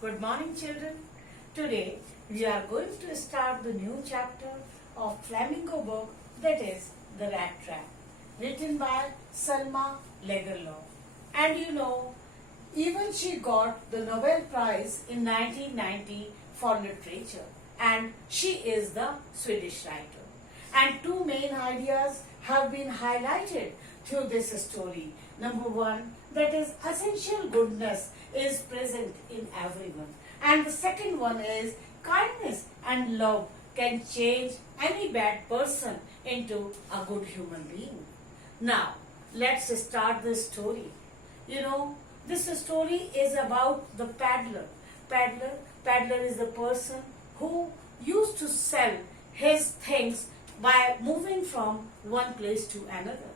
Good morning, children. Today we are going to start the new chapter of Flamingo book, that is The Rattrap, written by Selma Legerlof. And even she got the Nobel Prize in 1990 for literature, and she is the Swedish writer. And two main ideas have been highlighted through this story. Number one, that is essential goodness is present in everyone. And the second one is kindness and love can change any bad person into a good human being. Now, let's start the story. This story is about the peddler. Peddler is the person who used to sell his things by moving from one place to another.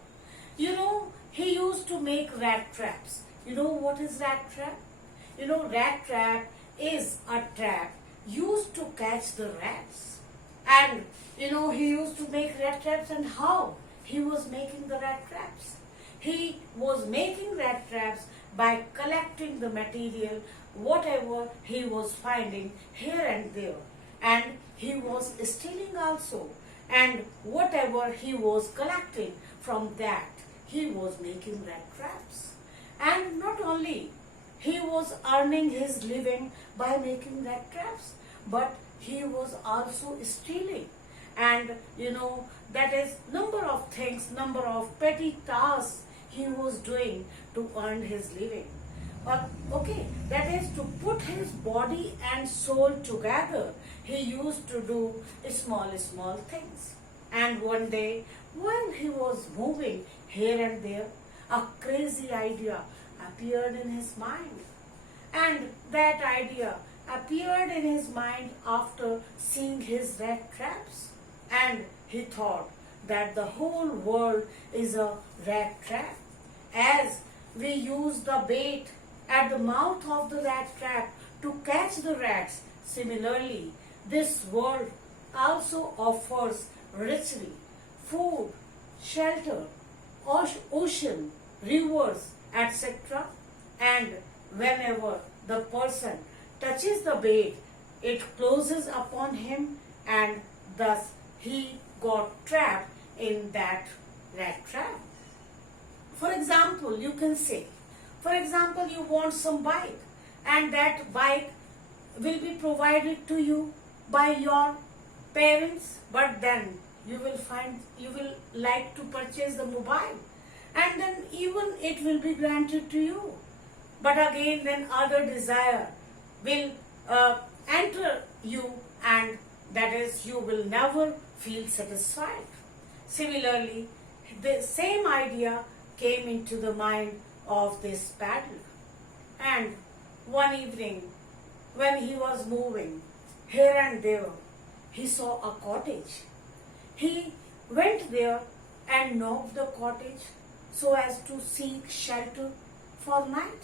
He used to make rat traps. You know what is rat trap? Rat trap is a trap used to catch the rats. And, he used to make rat traps, and how he was making the rat traps? He was making rat traps by collecting the material, whatever he was finding here and there. And he was stealing also. And whatever he was collecting from that, he was making rat traps. And not only he was earning his living by making rat traps, but he was also stealing. And that is number of things, number of petty tasks he was doing to earn his living. That is to put his body and soul together. He used to do small things. And one day, while he was moving here and there, a crazy idea appeared in his mind. And that idea appeared in his mind after seeing his rat traps. And he thought that the whole world is a rat trap. As we use the bait at the mouth of the rat trap to catch the rats, similarly, this world also offers richly food, shelter, ocean, rivers, etc. And whenever the person touches the bait, it closes upon him, and thus he got trapped in that rat trap. For example, you can say, you want some bike, and that bike will be provided to you by your parents, but then you will like to purchase the mobile, and then even it will be granted to you. But again, then other desire will enter you, and that is, you will never feel satisfied. Similarly, the same idea came into the mind of this peddler. And one evening, when he was moving here and there, he saw a cottage. He went there and knocked the cottage so as to seek shelter for night.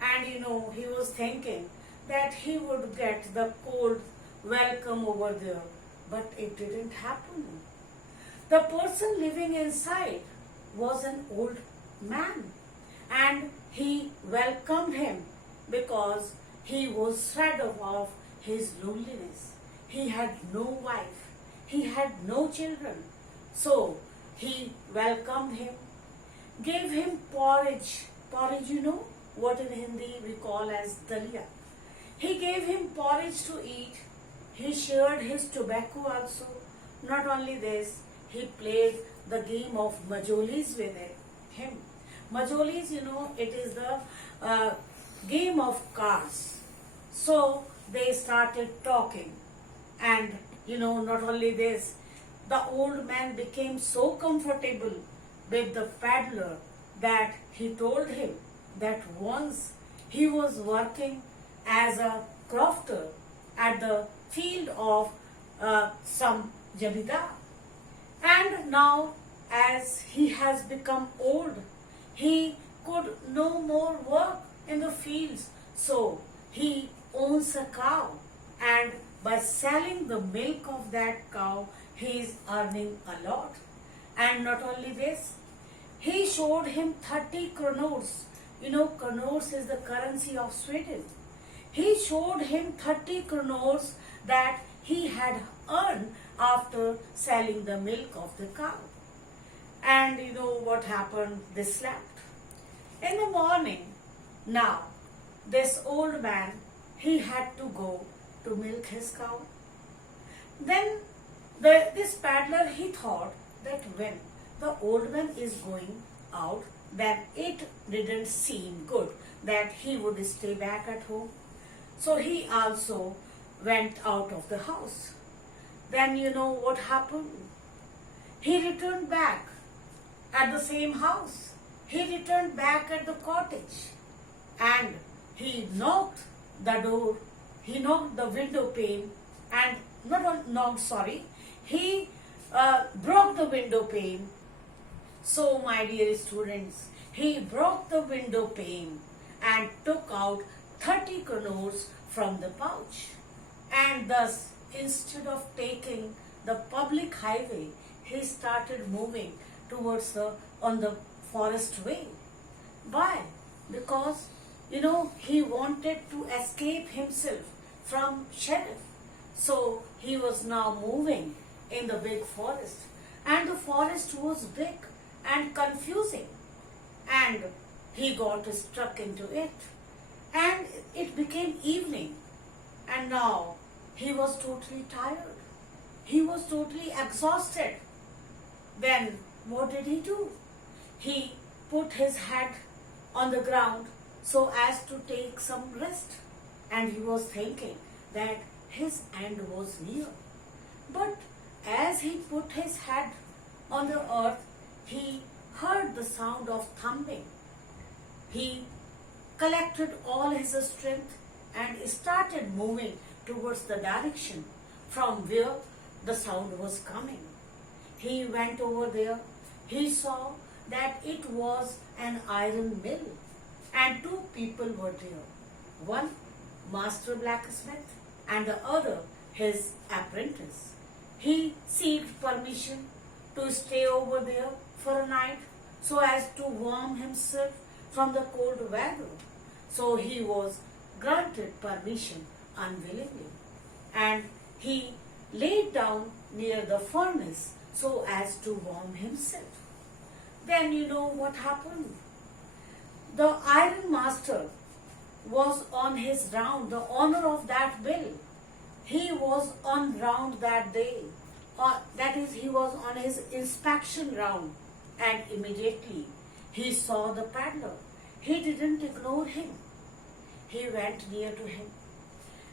And he was thinking that he would get the cold welcome over there, but it didn't happen. The person living inside was an old man, and he welcomed him because he was fed of his loneliness. He had no wife, he had no children, so he welcomed him, gave him porridge. Porridge, what in Hindi we call as dalia. He gave him porridge to eat. He shared his tobacco also. Not only this, he played the game of majolis with him. Majolis, it is the game of cards. So they started talking. And, not only this, the old man became so comfortable with the peddler that he told him that once he was working as a crofter at the field of some jabidar. And now, as he has become old, he could no more work in the fields. So he owns a cow, and by selling the milk of that cow, he is earning a lot. And not only this, he showed him 30 kronors. Kronors is the currency of Sweden. He showed him 30 crores that he had earned after selling the milk of the cow. And you know what happened? They slept. In the morning, now, this old man, he had to go to milk his cow. Then this peddler, he thought that when the old man is going out, then it didn't seem good that he would stay back at home. So he also went out of the house. Then you know what happened? He returned back at the same house. He returned back at the cottage and he knocked the door, he knocked the window pane and he broke the window pane. So my dear students, he broke the window pane and took out 30 crores from the pouch. And thus, instead of taking the public highway, he started moving towards on the forest way. Why? Because, you know, he wanted to escape himself from sheriff. So he was now moving in the big forest. And the forest was big and confusing. And he got stuck into it. And it became evening. And now he was totally tired. He was totally exhausted. Then what did he do? He put his head on the ground so as to take some rest. And he was thinking that his end was near. But as he put his head on the earth, he heard the sound of thumping. He collected all his strength and started moving towards the direction from where the sound was coming. He went over there. He saw that it was an iron mill and two people were there. One, master blacksmith, and the other, his apprentice. He sought permission to stay over there for a night so as to warm himself from the cold weather. So he was granted permission unwillingly. And he laid down near the furnace so as to warm himself. Then you know what happened? The iron master was on his round, the owner of that mill. He was on round that day. That is, he was on his inspection round, and immediately he saw the peddler. He didn't ignore him. He went near to him.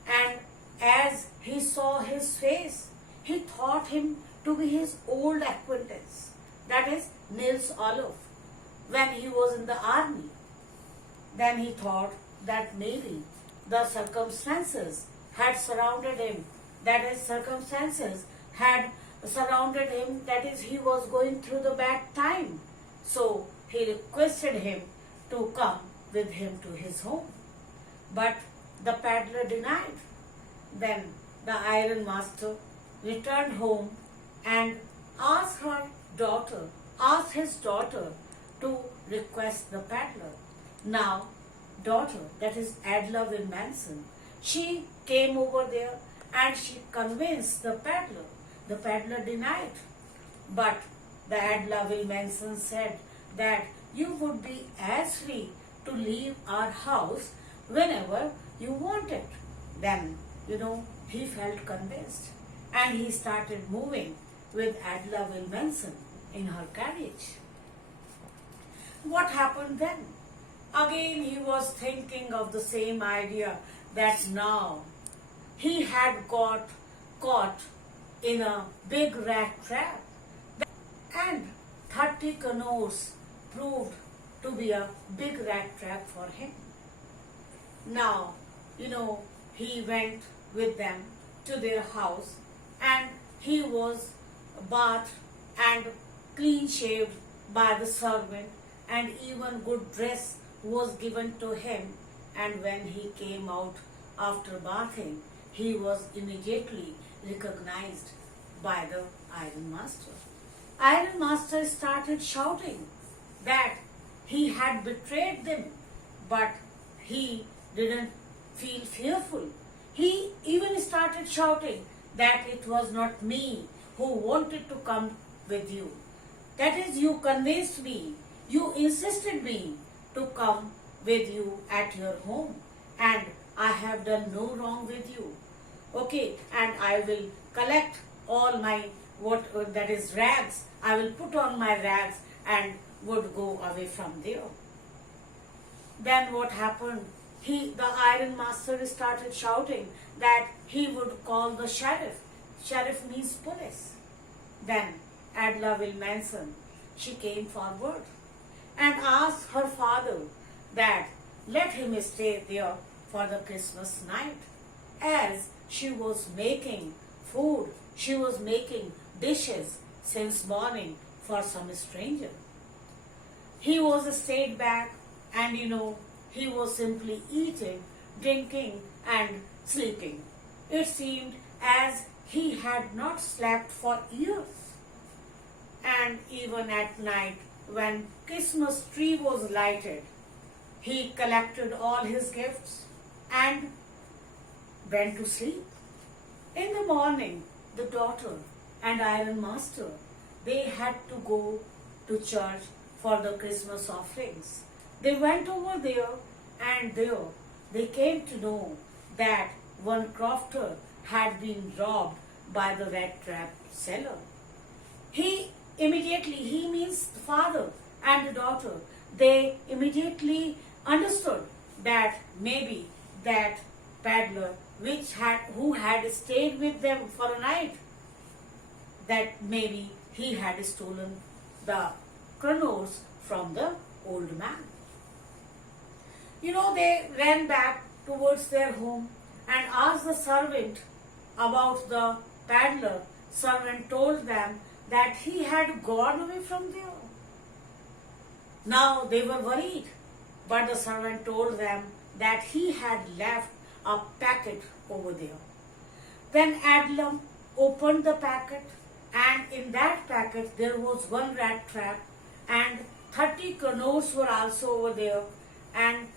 And as he saw his face, he thought him to be his old acquaintance. That is, Nils Olof, when he was in the army. Then he thought that maybe the circumstances had surrounded him. That is, circumstances had surrounded him. That is, he was going through the bad time. So he requested him to come with him to his home. But the peddler denied. Then the iron master returned home and asked his daughter to request the peddler. Now, daughter, that is Adela Wilmanson, she came over there and she convinced the peddler. The peddler denied. But the Adela Wilmanson said that you would be as free to leave our house whenever you wanted. Then, you know, he felt convinced and he started moving with Adela Wilmanson in her carriage. What happened then? Again, he was thinking of the same idea that now he had got caught in a big rat trap and 30 canoes proved to be a big rat trap for him. Now, you know, he went with them to their house and he was bathed and clean shaved by the servant and even good dress was given to him, and when he came out after bathing, he was immediately recognized by the iron master. Iron master started shouting that he had betrayed them, but he didn't feel fearful. He even started shouting that it was not me who wanted to come with you. That is, you convinced me, you insisted me to come with you at your home, and I have done no wrong with you. Okay, and I will collect all my that is rags. I will put on my rags and would go away from there. Then what happened? The iron master started shouting that he would call the sheriff. Sheriff means police. Then Adla will mention she came forward and asked her father that let him stay there for the Christmas night, as she was making food, she was making dishes since morning for some stranger. He was stayed back, and he was simply eating, drinking and sleeping. It seemed as he had not slept for years. And even at night, when Christmas tree was lighted, he collected all his gifts and went to sleep. In the morning, the daughter and iron master, they had to go to church for the Christmas offerings. They went over there, and there they came to know that one crofter had been robbed by the Rattrap seller. He means the father and the daughter, they immediately understood that maybe that peddler who had stayed with them for a night, that maybe he had stolen the kronos from the old man. They ran back towards their home and asked the servant about the peddler. Servant told them that he had gone away from there. Now they were worried, but the servant told them that he had left a packet over there. Then Adlam opened the packet, and in that packet there was one rat trap, and 30 kronos were also over there, and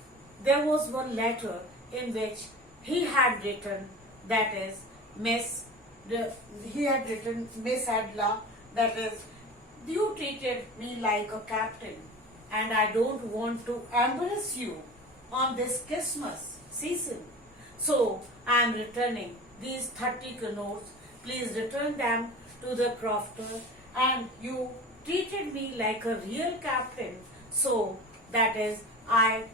there was one letter in which he had written, that is, Miss Adla, that is, you treated me like a captain, and I don't want to embarrass you on this Christmas season. So I am returning these 30 kronos. Please return them to the crofter, and you treated me like a real captain, so that is, I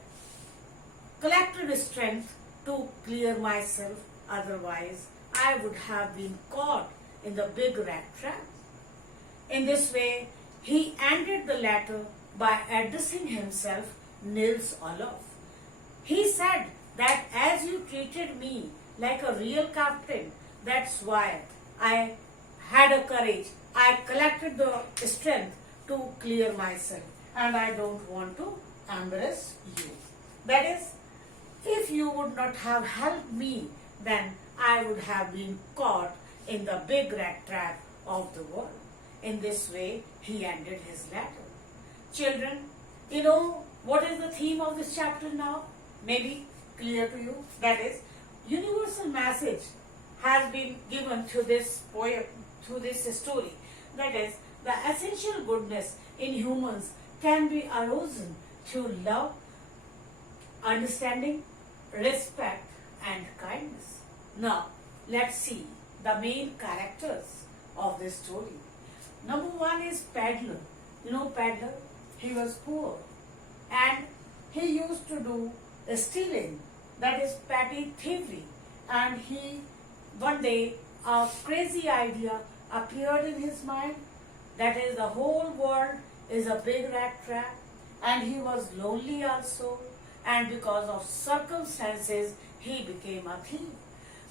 collected strength to clear myself, otherwise I would have been caught in the big rat trap. In this way, he ended the letter by addressing himself Nils Olof. He said that as you treated me like a real captain, that's why I had a courage. I collected the strength to clear myself, and I don't want to embarrass you. That is, if you would not have helped me, then I would have been caught in the big rat trap of the world. In this way, he ended his letter. Children, what is the theme of this chapter now? Maybe clear to you. That is, universal message has been given to this poem, to this story. That is, the essential goodness in humans can be arisen through love, understanding, respect and kindness. Now, let's see the main characters of this story. Number one is Peddler. Peddler, he was poor, and he used to do stealing, that is petty thievery, and one day a crazy idea appeared in his mind, that is, the whole world is a big rat trap, and he was lonely also, and because of circumstances he became a thief.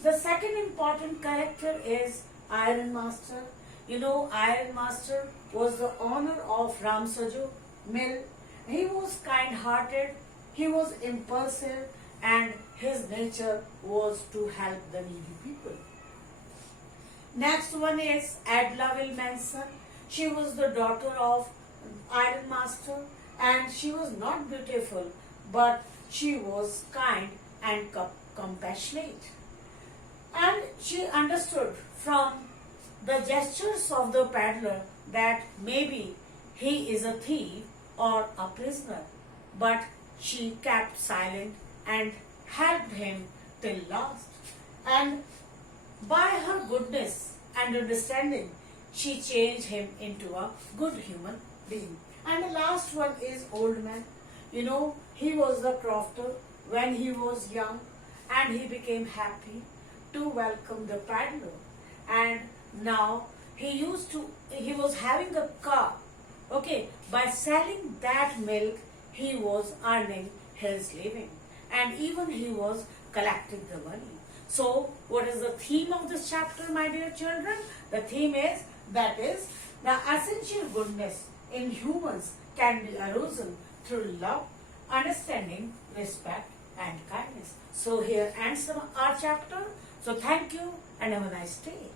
The second important character is Iron Master. Iron Master was the owner of Ramsajo mill. He was kind-hearted, he was impulsive, and his nature was to help the needy people. Next one is Adla will mention. She was the daughter of Iron Master, and she was not beautiful, but she was kind and compassionate. And she understood from the gestures of the peddler that maybe he is a thief or a prisoner, but she kept silent and helped him till last. And by her goodness and understanding, she changed him into a good human being. And the last one is old man. You know, he was the crofter when he was young, and he became happy to welcome the peddler. And now he was having a car. Okay, by selling that milk, he was earning his living, and even he was collecting the money. So, what is the theme of this chapter, my dear children? The theme is that is the essential goodness in humans can be arisen through love, understanding, respect, and kindness. So, here ends our chapter. So, thank you and have a nice day.